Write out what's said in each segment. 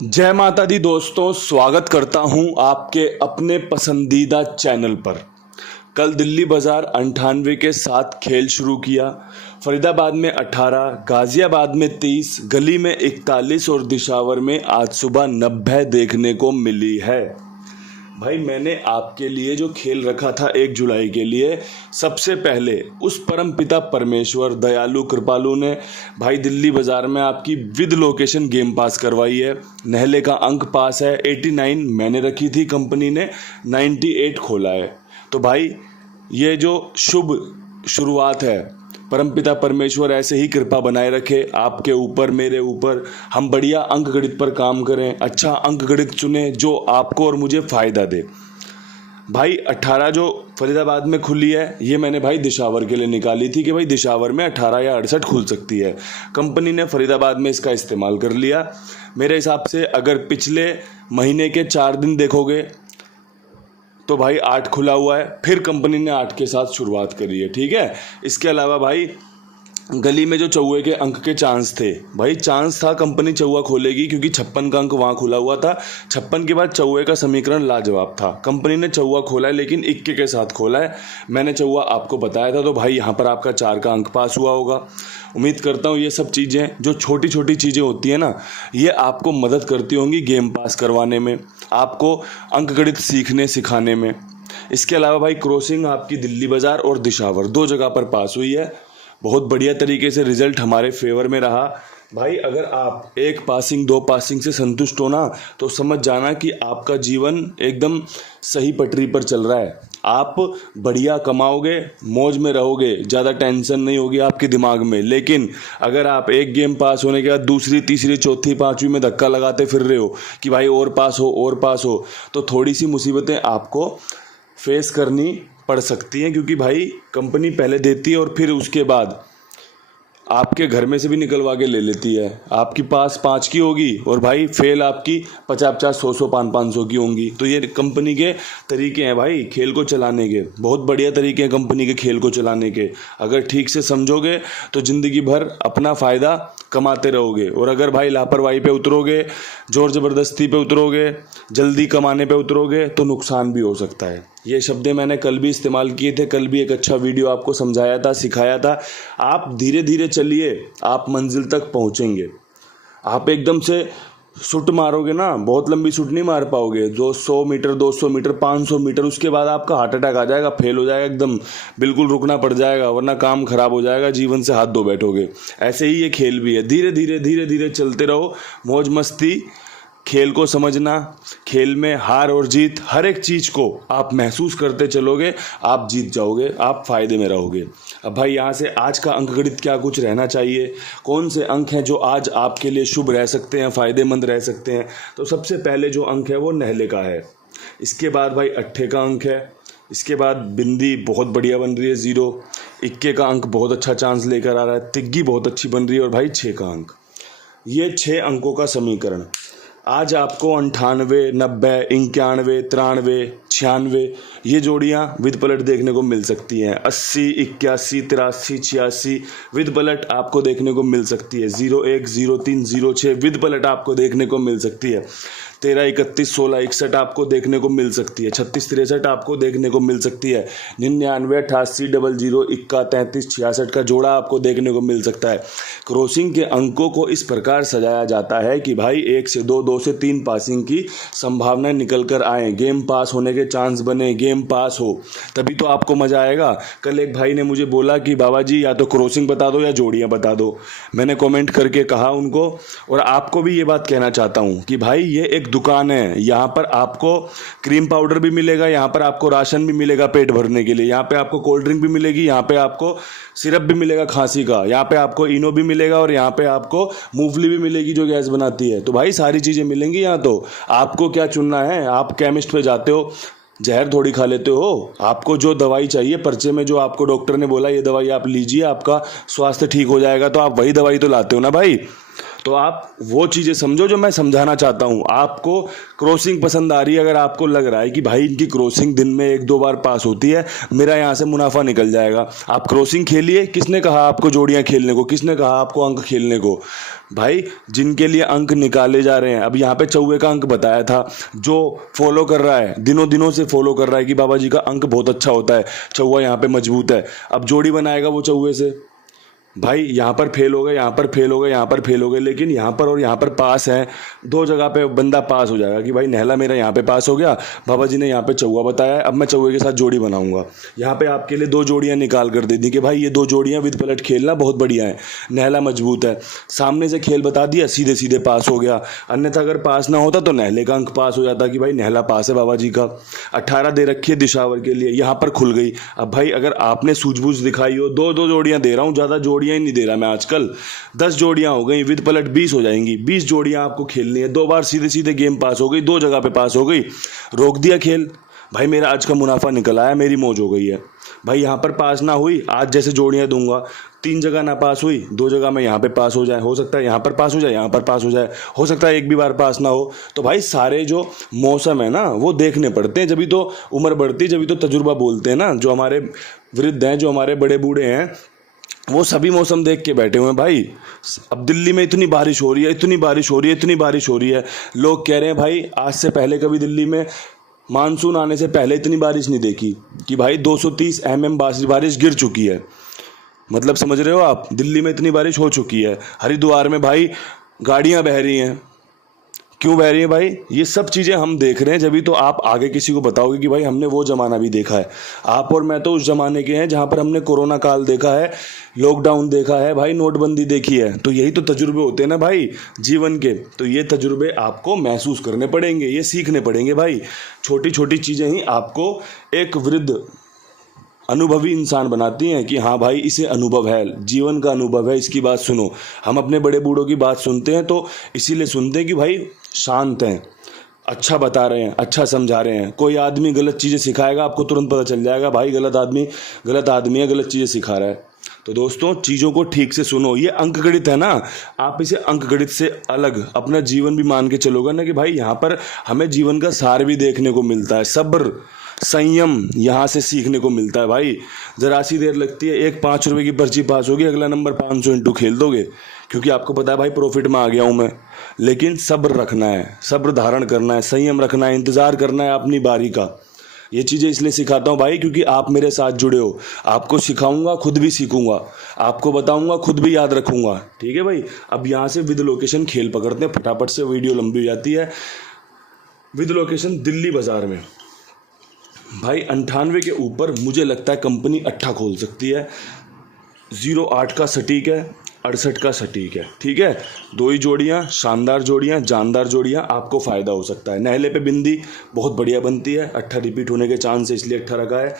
जय माता दी दोस्तों, स्वागत करता हूं आपके अपने पसंदीदा चैनल पर। कल दिल्ली बाजार 98 के साथ खेल शुरू किया। फरीदाबाद में 18, गाजियाबाद में 30, गली में 41 और दिशावर में आज सुबह 90 देखने को मिली है। भाई मैंने आपके लिए जो खेल रखा था 1 जुलाई के लिए, सबसे पहले उस परमपिता परमेश्वर दयालु कृपालु ने भाई दिल्ली बाजार में आपकी विद लोकेशन गेम पास करवाई है। नहले का अंक पास है 89, मैंने रखी थी, कंपनी ने 98 खोला है। तो भाई ये जो शुभ शुरुआत है, परमपिता परमेश्वर ऐसे ही कृपा बनाए रखे आपके ऊपर, मेरे ऊपर। हम बढ़िया अंक गणित पर काम करें, अच्छा अंक गणित चुने जो आपको और मुझे फ़ायदा दे। भाई 18 जो फरीदाबाद में खुली है, ये मैंने भाई दिशावर के लिए निकाली थी कि भाई दिशावर में 18 या 68 खुल सकती है। कंपनी ने फरीदाबाद में इसका इस्तेमाल कर लिया। मेरे हिसाब से अगर पिछले महीने के 4 दिन देखोगे तो भाई 8 खुला हुआ है, फिर कंपनी ने 8 के साथ शुरुआत करी है, ठीक है। इसके अलावा भाई गली में जो चौवे के अंक के चांस थे, भाई चांस था कंपनी चौवा खोलेगी क्योंकि 56 का अंक वहाँ खुला हुआ था। 56 के बाद चौवे का समीकरण लाजवाब था। कंपनी ने चौवा खोला है लेकिन 21 के साथ खोला है। मैंने चौवा आपको बताया था, तो भाई यहाँ पर आपका 4 का अंक पास हुआ होगा। उम्मीद करता हूँ ये सब चीज़ें, जो छोटी छोटी चीज़ें होती हैं ना, ये आपको मदद करती होंगी गेम पास करवाने में, आपको अंक गणित सीखने सिखाने में। इसके अलावा भाई क्रॉसिंग आपकी दिल्ली बाजार और दिशावर 2 जगह पर पास हुई है। बहुत बढ़िया तरीके से रिजल्ट हमारे फेवर में रहा। भाई अगर आप 1 पासिंग 2 पासिंग से संतुष्ट हो ना, तो समझ जाना कि आपका जीवन एकदम सही पटरी पर चल रहा है। आप बढ़िया कमाओगे, मौज में रहोगे, ज़्यादा टेंशन नहीं होगी आपके दिमाग में। लेकिन अगर आप एक गेम पास होने के बाद दूसरी तीसरी चौथी पांचवी में धक्का लगाते फिर रहे हो कि भाई और पास हो और पास हो, तो थोड़ी सी मुसीबतें आपको फेस करनी पड़ सकती हैं, क्योंकि भाई कंपनी पहले देती है और फिर उसके बाद आपके घर में से भी निकलवा के ले लेती है। आपकी पास 5 की होगी और भाई फेल आपकी 50-50 100-100 500 की होंगी। तो ये कंपनी के तरीके हैं भाई खेल को चलाने के, बहुत बढ़िया तरीके हैं कंपनी के खेल को चलाने के। अगर ठीक से समझोगे तो ज़िंदगी भर अपना फ़ायदा कमाते रहोगे, और अगर भाई लापरवाही पे उतरोगे, ज़ोर ज़बरदस्ती पे उतरोगे, जल्दी कमाने पे उतरोगे, तो नुकसान भी हो सकता है। ये शब्द मैंने कल भी इस्तेमाल किए थे, कल भी एक अच्छा वीडियो आपको समझाया था, सिखाया था। आप धीरे धीरे चलिए, आप मंजिल तक पहुंचेंगे। आप एकदम से शूट मारोगे ना, बहुत लंबी शूट नहीं मार पाओगे। जो 100 मीटर 200 मीटर 500 मीटर, उसके बाद आपका हार्ट अटैक आ जाएगा, फेल हो जाएगा, एकदम बिल्कुल रुकना पड़ जाएगा, वरना काम खराब हो जाएगा, जीवन से हाथ धो बैठोगे। ऐसे ही ये खेल भी है, धीरे धीरे चलते रहो, मौज मस्ती, खेल को समझना, खेल में हार और जीत हर एक चीज़ को आप महसूस करते चलोगे, आप जीत जाओगे, आप फायदे में रहोगे। अब भाई यहाँ से आज का अंक गणित क्या कुछ रहना चाहिए, कौन से अंक हैं जो आज आपके लिए शुभ रह सकते हैं, फ़ायदेमंद रह सकते हैं। तो सबसे पहले जो अंक है वो नहले का है। इसके बाद भाई 8 का अंक है। इसके बाद बिंदी बहुत बढ़िया बन रही है 0। 21 का अंक बहुत अच्छा चांस लेकर आ रहा है। तिग्गी बहुत अच्छी बन रही है, और भाई 6 का अंक। ये 6 अंकों का समीकरण आज आपको 98, 90, 91, 93, 96 ये जोड़ियाँ विद पलट देखने को मिल सकती हैं। 80, 81, 83, 86 विद पलट आपको देखने को मिल सकती है। 01, 03, 06 विद पलट आपको देखने को मिल सकती है। 13, 31, 16, 61 आपको देखने को मिल सकती है। 36, 63 आपको देखने को मिल सकती है। 99, 88, 00, 21, 33, 66 का जोड़ा आपको देखने को मिल सकता है। क्रॉसिंग के अंकों को इस प्रकार सजाया जाता है कि भाई 1 से 2, 2 से 3 पासिंग की संभावना निकल कर आए, गेम पास होने के चांस बने, गेम पास हो, तभी तो आपको मज़ा आएगा। कल एक भाई ने मुझे बोला कि बाबा जी या तो क्रॉसिंग बता दो या जोड़ियाँ बता दो। मैंने कमेंट करके कहा उनको, और आपको भी ये बात कहना चाहता हूँ कि भाई ये एक दुकान है, यहाँ पर आपको क्रीम पाउडर भी मिलेगा, यहाँ पर आपको राशन भी मिलेगा पेट भरने के लिए, यहाँ पे आपको कोल्ड ड्रिंक भी मिलेगी, यहाँ पे आपको सिरप भी मिलेगा खांसी का, यहाँ पे आपको इनो भी मिलेगा, और यहाँ पे आपको मूंगफली भी मिलेगी जो गैस बनाती है। तो भाई सारी चीज़ें मिलेंगी यहाँ। तो आपको क्या चुनना है, आप केमिस्ट पे जाते हो, जहर थोड़ी खा लेते हो। आपको जो दवाई चाहिए पर्चे में, जो आपको डॉक्टर ने बोला ये दवाई आप लीजिए, आपका स्वास्थ्य ठीक हो जाएगा, तो आप वही दवाई तो लाते हो ना भाई। तो आप वो चीज़ें समझो जो मैं समझाना चाहता हूँ। आपको क्रॉसिंग पसंद आ रही है, अगर आपको लग रहा है कि भाई इनकी क्रॉसिंग दिन में 1-2 बार पास होती है, मेरा यहाँ से मुनाफा निकल जाएगा, आप क्रॉसिंग खेलिए। किसने कहा आपको जोड़ियाँ खेलने को, किसने कहा आपको अंक खेलने को? भाई जिनके लिए अंक निकाले जा रहे हैं, अब यहाँ पे चौवे का अंक बताया था, जो फॉलो कर रहा है, दिनों दिनों से फॉलो कर रहा है कि बाबा जी का अंक बहुत अच्छा होता है, चौवा यहाँ पे मजबूत है, अब जोड़ी बनाएगा वो चौवे से। भाई यहाँ पर फेल हो गए, यहाँ पर फेल हो गए, यहाँ पर फेल हो गए, लेकिन यहाँ पर और यहाँ पर पास है, 2 जगह पे बंदा पास हो जाएगा कि भाई नहला मेरा यहाँ पे पास हो गया, बाबा जी ने यहाँ पे चौवा बताया है, अब मैं चौवे के साथ जोड़ी बनाऊंगा। यहाँ पे आपके लिए 2 जोड़ियाँ निकाल कर दे दी कि भाई ये 2 जोड़ियाँ विद पलट खेलना बहुत बढ़िया है, नहला मजबूत है, सामने से खेल बता दिया, सीधे सीधे पास हो गया। अन्यथा अगर पास ना होता तो नहले का अंक पास हो जाता कि भाई नहला पास है बाबा जी का। 18 दे रखी है दिशावर के लिए, यहाँ पर खुल गई। अब भाई अगर आपने सूझबूझ दिखाई हो, 2-2 जोड़ियाँ दे रहा हूँ, ज़्यादा जोड़ियाँ ही नहीं दे रहा मैं आजकल, 10 जोड़ियां हो गई, विद पलट 20 हो जाएंगी, 20 जोड़ियां आपको खेलनी है। 2 बार सीधे सीधे गेम पास हो गई, 2 जगह पे पास हो गई, रोक दिया खेल, भाई मेरा आज का मुनाफा निकल आया, मेरी मौज हो गई है। भाई यहाँ पर पास ना हुई, आज जैसे जोड़ियां दूंगा, 3 जगह ना पास हुई, 2 जगह में यहाँ पे पास हो जाए, हो सकता है यहाँ पर पास हो जाए, यहाँ पर पास हो जाए, हो सकता है एक भी बार पास ना हो। तो भाई सारे जो मौसम है ना वो देखने पड़ते हैं, जब तो उम्र बढ़ती, जब तो तजुर्बा बोलते हैं ना। जो हमारे वृद्ध हैं, जो हमारे बड़े बूढ़े हैं, वो सभी मौसम देख के बैठे हुए हैं भाई। अब दिल्ली में इतनी बारिश हो रही है, इतनी बारिश हो रही है, इतनी बारिश हो रही है, लोग कह रहे हैं भाई आज से पहले कभी दिल्ली में मानसून आने से पहले इतनी बारिश नहीं देखी, कि भाई 230 mm बारिश गिर चुकी है। मतलब समझ रहे हो आप, दिल्ली में इतनी बारिश हो चुकी है। हरिद्वार में भाई गाड़ियां बह रही हैं, क्यों बह रही है भाई? ये सब चीज़ें हम देख रहे हैं, जब तो आप आगे किसी को बताओगे कि भाई हमने वो ज़माना भी देखा है। आप और मैं तो उस ज़माने के हैं जहाँ पर हमने कोरोना काल देखा है, लॉकडाउन देखा है, भाई नोटबंदी देखी है। तो यही तो तजुर्बे होते हैं ना भाई जीवन के। तो ये तजुर्बे आपको महसूस करने पड़ेंगे, ये सीखने पड़ेंगे भाई। छोटी छोटी चीज़ें ही आपको एक वृद्ध अनुभवी इंसान बनाती हैं कि हाँ भाई इसे अनुभव है, जीवन का अनुभव है, इसकी बात सुनो। हम अपने बड़े बूढ़ों की बात सुनते हैं तो इसीलिए सुनते हैं कि भाई शांत हैं, अच्छा बता रहे हैं, अच्छा समझा रहे हैं। कोई आदमी गलत चीज़ें सिखाएगा, आपको तुरंत पता चल जाएगा भाई गलत आदमी है, गलत चीज़ें सिखा रहा है। तो दोस्तों चीज़ों को ठीक से सुनो। ये अंकगणित है ना, आप इसे अंकगणित से अलग अपना जीवन भी मान के चलोगे ना कि भाई यहाँ पर हमें जीवन का सार भी देखने को मिलता है, सब्र संयम यहाँ से सीखने को मिलता है भाई। जरा सी देर लगती है, एक 5 रुपए की पर्ची पास होगी, अगला नंबर 500 इंटू खेल दोगे, क्योंकि आपको पता है भाई प्रॉफिट में आ गया हूँ मैं। लेकिन सब्र रखना है, सब्र धारण करना है, संयम रखना है, इंतज़ार करना है अपनी बारी का। ये चीज़ें इसलिए सिखाता हूँ भाई क्योंकि आप मेरे साथ जुड़े हो। आपको सिखाऊंगा, खुद भी सीखूंगा, आपको बताऊंगा, खुद भी याद रखूंगा। ठीक है भाई। अब यहाँ से विद लोकेशन खेल पकड़ते हैं, फटाफट से, वीडियो लंबी हो जाती है। विद लोकेशन दिल्ली बाजार में भाई 98 के ऊपर मुझे लगता है कंपनी अट्ठा खोल सकती है। 08 का सटीक है, 68 का सटीक है। ठीक है, 2 ही जोड़ियाँ, शानदार जोड़ियाँ, जानदार जोड़ियाँ, आपको फ़ायदा हो सकता है। नहले पे बिंदी बहुत बढ़िया बनती है, 8 रिपीट होने के चांस है इसलिए 8 रखा है।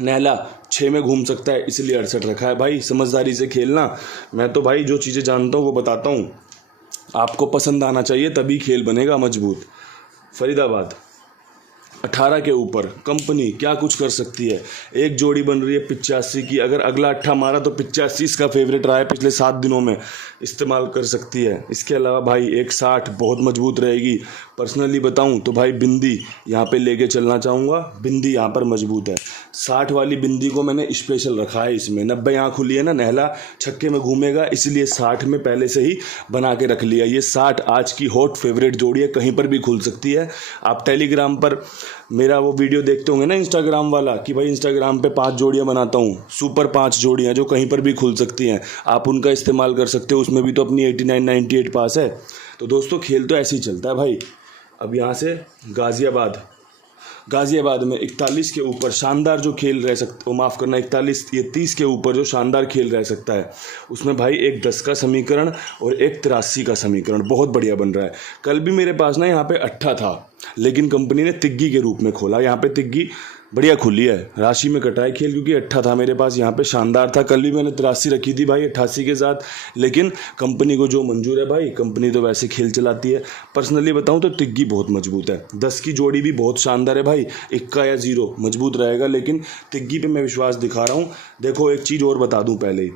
नहला 6 में घूम सकता है इसलिए 68 रखा है। भाई समझदारी से खेलना। मैं तो भाई जो चीज़ें जानता हूँ वो बताता हूँ, आपको पसंद आना चाहिए तभी खेल बनेगा मजबूत। फरीदाबाद 18 के ऊपर कंपनी क्या कुछ कर सकती है। एक जोड़ी बन रही है 85 की, अगर अगला 8 मारा तो 85 इसका फेवरेट रहा है पिछले 7 दिनों में, इस्तेमाल कर सकती है। इसके अलावा भाई एक 60 बहुत मजबूत रहेगी। पर्सनली बताऊं तो भाई बिंदी यहाँ पे लेके चलना चाहूँगा, बिंदी यहाँ पर मजबूत है। 60 वाली बिंदी को मैंने स्पेशल रखा है इसमें। 90 यहाँ खुली है ना, नहला छक्के में घूमेगा, इसलिए 60 में पहले से ही बना के रख लिया। ये 60 आज की हॉट फेवरेट जोड़ी है, कहीं पर भी खुल सकती है। आप टेलीग्राम पर मेरा वो वीडियो देखते होंगे ना इंस्टाग्राम वाला, कि भाई इंस्टाग्राम पे 5 जोड़ियाँ बनाता हूँ, सुपर 5 जोड़ियाँ जो कहीं पर भी खुल सकती हैं। आप उनका इस्तेमाल कर सकते हो, उसमें भी तो अपनी 89 98 पास है। तो दोस्तों खेल तो ऐसे ही चलता है भाई। अब यहाँ से गाज़ियाबाद में 41 के ऊपर शानदार जो खेल रह सकता, माफ़ करना 30 के ऊपर जो शानदार खेल रह सकता है, उसमें भाई एक 10 का समीकरण और एक 83 का समीकरण बहुत बढ़िया बन रहा है। कल भी मेरे पास ना यहाँ पे 8 था, लेकिन कंपनी ने तिग्गी के रूप में खोला। यहाँ पे तिग्गी बढ़िया खुली है, राशि में कटा है खेल, क्योंकि 8 था मेरे पास, यहाँ पे शानदार था। कल भी मैंने 83 रखी थी भाई 88 के साथ, लेकिन कंपनी को जो मंजूर है भाई, कंपनी तो वैसे खेल चलाती है। पर्सनली बताऊं तो तिग्गी बहुत मजबूत है। 10 की जोड़ी भी बहुत शानदार है भाई, 1 या 0 मजबूत रहेगा, लेकिन तिग्गी पे मैं विश्वास दिखा रहा हूँ। देखो एक चीज़ और बता दूँ पहले ही,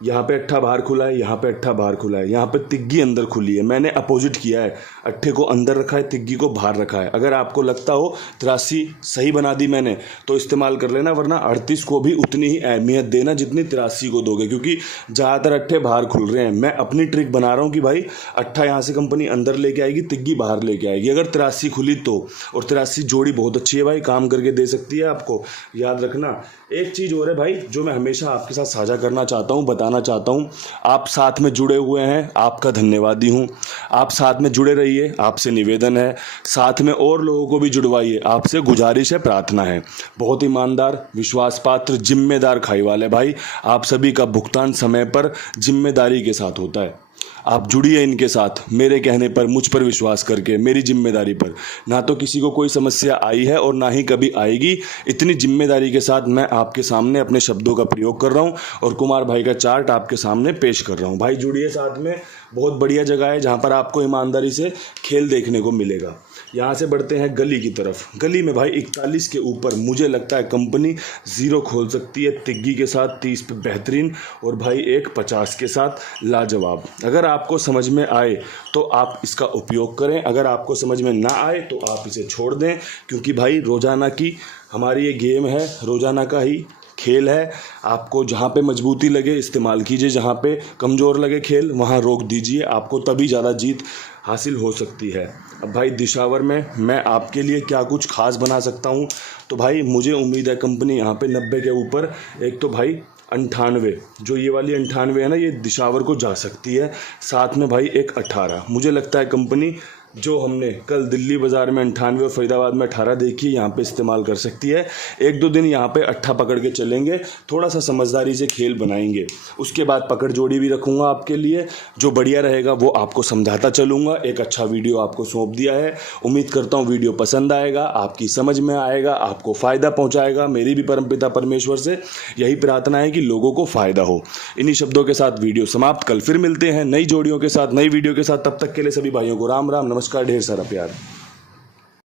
यहाँ पे अट्ठा बाहर खुला है, यहाँ पे अट्ठा बाहर खुला है, यहाँ पे तिग्गी अंदर खुली है। मैंने अपोजिट किया है, अट्ठे को अंदर रखा है, तिग्गी को बाहर रखा है। अगर आपको लगता हो 83 सही बना दी मैंने तो इस्तेमाल कर लेना, वरना 38 को भी उतनी ही अहमियत देना जितनी 83 को दोगे, क्योंकि ज़्यादातर अट्ठे बाहर खुल रहे हैं। मैं अपनी ट्रिक बना रहा हूँ कि भाई अट्ठा यहाँ से कंपनी अंदर लेके आएगी, तिग्गी बाहर लेके आएगी। अगर 83 खुली तो, और 83 जोड़ी बहुत अच्छी है भाई, काम करके दे सकती है आपको, याद रखना। एक चीज़ और है भाई जो मैं हमेशा आपके साथ साझा करना चाहता हूँ, बताना चाहता हूँ। आप साथ में जुड़े हुए हैं, आपका धन्यवादी हूँ। आप साथ में जुड़े रहिए, आपसे निवेदन है। साथ में और लोगों को भी जुड़वाइए, आपसे गुजारिश है, प्रार्थना है। बहुत ईमानदार, विश्वास पात्र, जिम्मेदार खाई वाले भाई। आप सभी का भुगतान समय पर जिम्मेदारी के साथ होता है। आप जुड़िए इनके साथ, मेरे कहने पर, मुझ पर विश्वास करके, मेरी जिम्मेदारी पर। ना तो किसी को कोई समस्या आई है और ना ही कभी आएगी। इतनी जिम्मेदारी के साथ मैं आपके सामने अपने शब्दों का प्रयोग कर रहा हूं और कुमार भाई का चार्ट आपके सामने पेश कर रहा हूं। भाई जुड़िए साथ में, बहुत बढ़िया जगह है जहां पर आपको ईमानदारी से खेल देखने को मिलेगा। यहाँ से बढ़ते हैं गली की तरफ। गली में भाई 41 के ऊपर मुझे लगता है कंपनी 0 खोल सकती है, तिग्गी के साथ 30 पे बेहतरीन, और भाई एक 50 के साथ लाजवाब। अगर आपको समझ में आए तो आप इसका उपयोग करें, अगर आपको समझ में ना आए तो आप इसे छोड़ दें, क्योंकि भाई रोज़ाना की हमारी ये गेम है, रोज़ाना का ही खेल है। आपको जहाँ पे मजबूती लगे इस्तेमाल कीजिए, जहाँ पे कमज़ोर लगे खेल वहाँ रोक दीजिए, आपको तभी ज़्यादा जीत हासिल हो सकती है। अब भाई दिशावर में मैं आपके लिए क्या कुछ खास बना सकता हूँ, तो भाई मुझे उम्मीद है कंपनी यहाँ पे 90 के ऊपर, एक तो भाई 98, जो ये वाली 98 है ना, ये दिशावर को जा सकती है। साथ में भाई एक 18, मुझे लगता है कंपनी जो हमने कल दिल्ली बाज़ार में 98 और फरीदाबाद में 18 देखी, यहाँ पे इस्तेमाल कर सकती है। 1-2 दिन यहाँ पे 8 पकड़ के चलेंगे, थोड़ा सा समझदारी से खेल बनाएंगे। उसके बाद पकड़ जोड़ी भी रखूँगा आपके लिए, जो बढ़िया रहेगा वो आपको समझाता चलूँगा। एक अच्छा वीडियो आपको सौंप दिया है, उम्मीद करता हूँ वीडियो पसंद आएगा, आपकी समझ में आएगा, आपको फ़ायदा पहुँचाएगा। मेरी भी परमपिता परमेश्वर से यही प्रार्थना है कि लोगों को फ़ायदा हो। इन्हीं शब्दों के साथ वीडियो समाप्त। कल फिर मिलते हैं नई जोड़ियों के साथ, नई वीडियो के साथ। तब तक के लिए सभी भाइयों को राम राम, नमस्कार, ढेर सारा प्यार।